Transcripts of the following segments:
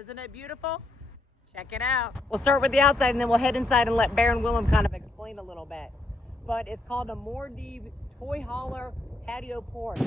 Isn't it beautiful? Check it out. We'll start with the outside and then we'll head inside and let Bear and Willem kind of explain a little bit. But it's called a MORryde toy hauler patio porch.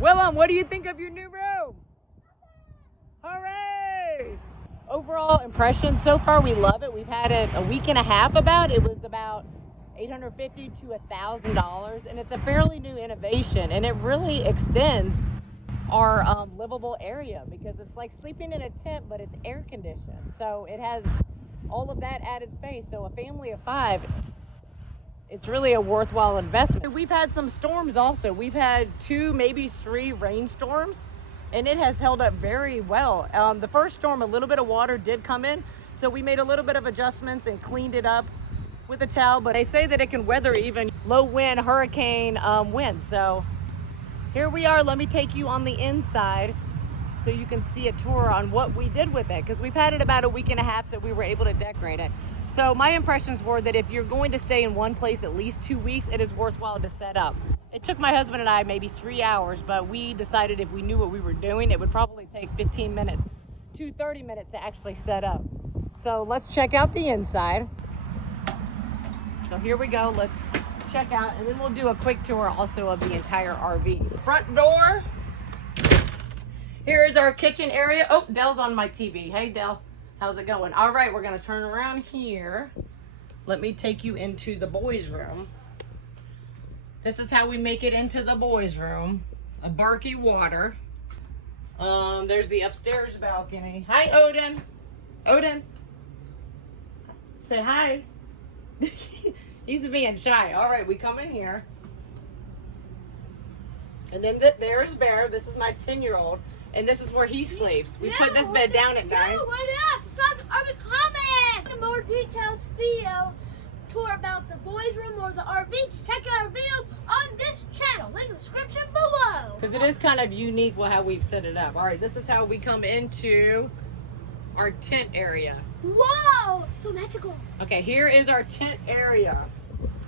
Willem, what do you think of your new room? Hooray! Overall impression so far, we love it. We've had it a week and a half about. It was about $850 to $1,000, and it's a fairly new innovation, and it really extends our livable area because it's like sleeping in a tent, but it's air conditioned. So it has all of that added space. So a family of 5, it's really a worthwhile investment. We've had some storms also. We've had 2, maybe 3 rainstorms, and it has held up very well. The first storm, a little bit of water did come in, so we made a little bit of adjustments and cleaned it up with a towel, but they say that it can weather even low wind, hurricane winds. So here we are. Let me take you on the inside so you can see a tour on what we did with it, because we've had it about a week and a half, so we were able to decorate it. So my impressions were that if you're going to stay in one place at least 2 weeks, it is worthwhile to set up. It took my husband and I maybe 3 hours, but we decided if we knew what we were doing, it would probably take 15 minutes to 30 minutes to actually set up. So let's check out the inside. So here we go, let's check out, and then we'll do a quick tour also of the entire RV. Front door. Here is our kitchen area. Oh, Dell's on my TV. Hey, Dell. How's it going? All right, we're gonna turn around here. Let me take you into the boys' room. This is how we make it into the boys' room. A Barky water. There's the upstairs balcony. Hi, Odin. Odin. Say hi. He's being shy. All right, we come in here. And then there's Bear. This is my 10-year-old. And this is where he sleeps. We put this bed down at night. What up? Stop the RV comment! A more detailed video tour about the boys' room or the RV. Just check out our videos on this channel. Link in the description below. Because it is kind of unique how we've set it up. All right, this is how we come into our tent area. Whoa! So magical. Okay, here is our tent area.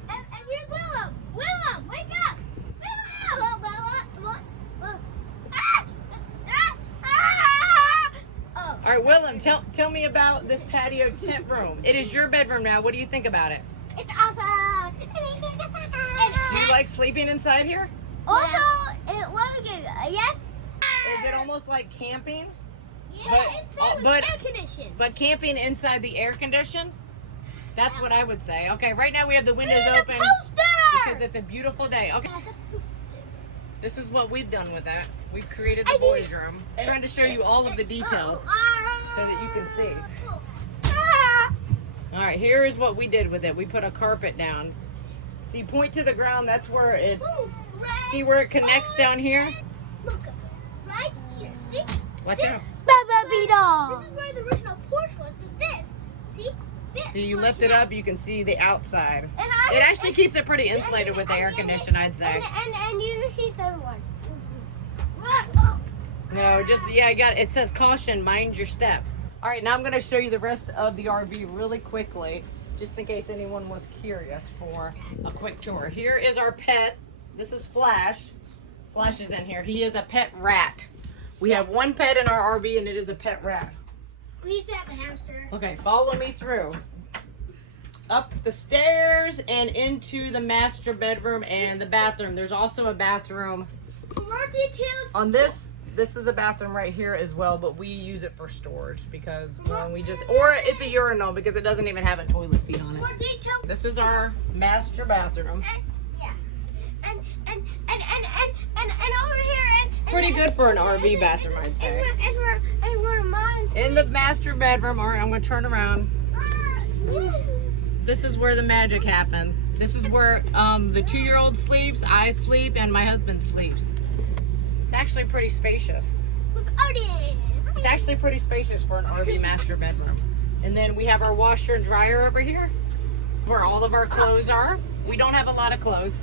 And here's Willem. Willem, wake up! All right, Willem, tell me about this patio tent room. It is your bedroom now. What do you think about it? It's awesome. Do you like sleeping inside here? Also, yes. Is it almost like camping? Yeah, inside with air conditioned. But camping inside the air condition? That's what I would say. Okay, right now we have the windows open because it's a beautiful day. Okay. This is what we've done with that. We've created the boys' room. I'm trying to show you all of the details so that you can see. All right, here is what we did with it. We put a carpet down. See, point to the ground. That's where it, see where it connects down here? Look, right here, see? Watch out. This is where the original porch was, but this, see? So you lift it up, you can see the outside. It actually keeps it pretty insulated with the air condition, I'd say. And you can see someone. No, just, yeah, it says caution, mind your step. All right, now I'm gonna show you the rest of the RV really quickly, just in case anyone was curious for a quick tour. Here is our pet. This is Flash. Flash is in here. He is a pet rat. We have one pet in our RV, and it is a pet rat. We used to have a hamster. Okay, follow me through. Up the stairs and into the master bedroom and the bathroom. There's also a bathroom. More detailed. On this is a bathroom right here as well, but we use it for storage because or it's a urinal because it doesn't even have a toilet seat on it. More detailed. This is our master bathroom. And over here. Pretty good for an RV bathroom, I'd say. And where mine's. In the master bedroom, all right, I'm gonna turn around. This is where the magic happens. This is where the 2-year-old sleeps, I sleep, and my husband sleeps. It's actually pretty spacious. With Odin. It's actually pretty spacious for an RV master bedroom. And then we have our washer and dryer over here, where all of our clothes are. We don't have a lot of clothes.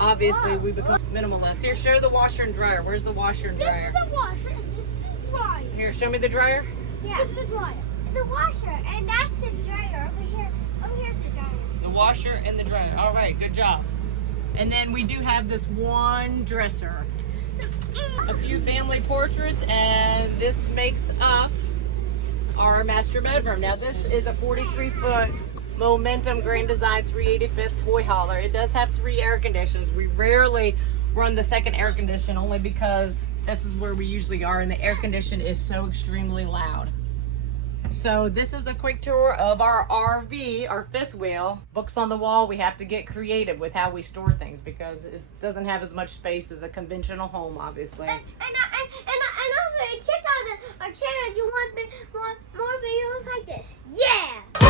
Obviously, we become minimalist. Here, show the washer and dryer. Where's the washer and dryer? This is the washer and this is the dryer. Here, show me the dryer. Yeah. This is the dryer. The washer and that's the dryer over here. Over here's the dryer. The washer and the dryer. All right, good job. And then we do have this one dresser. A few family portraits, and this makes up our master bedroom. Now this is a 43-foot Momentum Grand Design 385th toy hauler. It does have 3 air conditioners. We rarely run the second air condition only because this is where we usually are, and the air condition is so extremely loud. So this is a quick tour of our RV, our 5th wheel. Books on the wall. We have to get creative with how we store things because it doesn't have as much space as a conventional home, obviously. And also check out our channel if you want more videos like this. Yeah!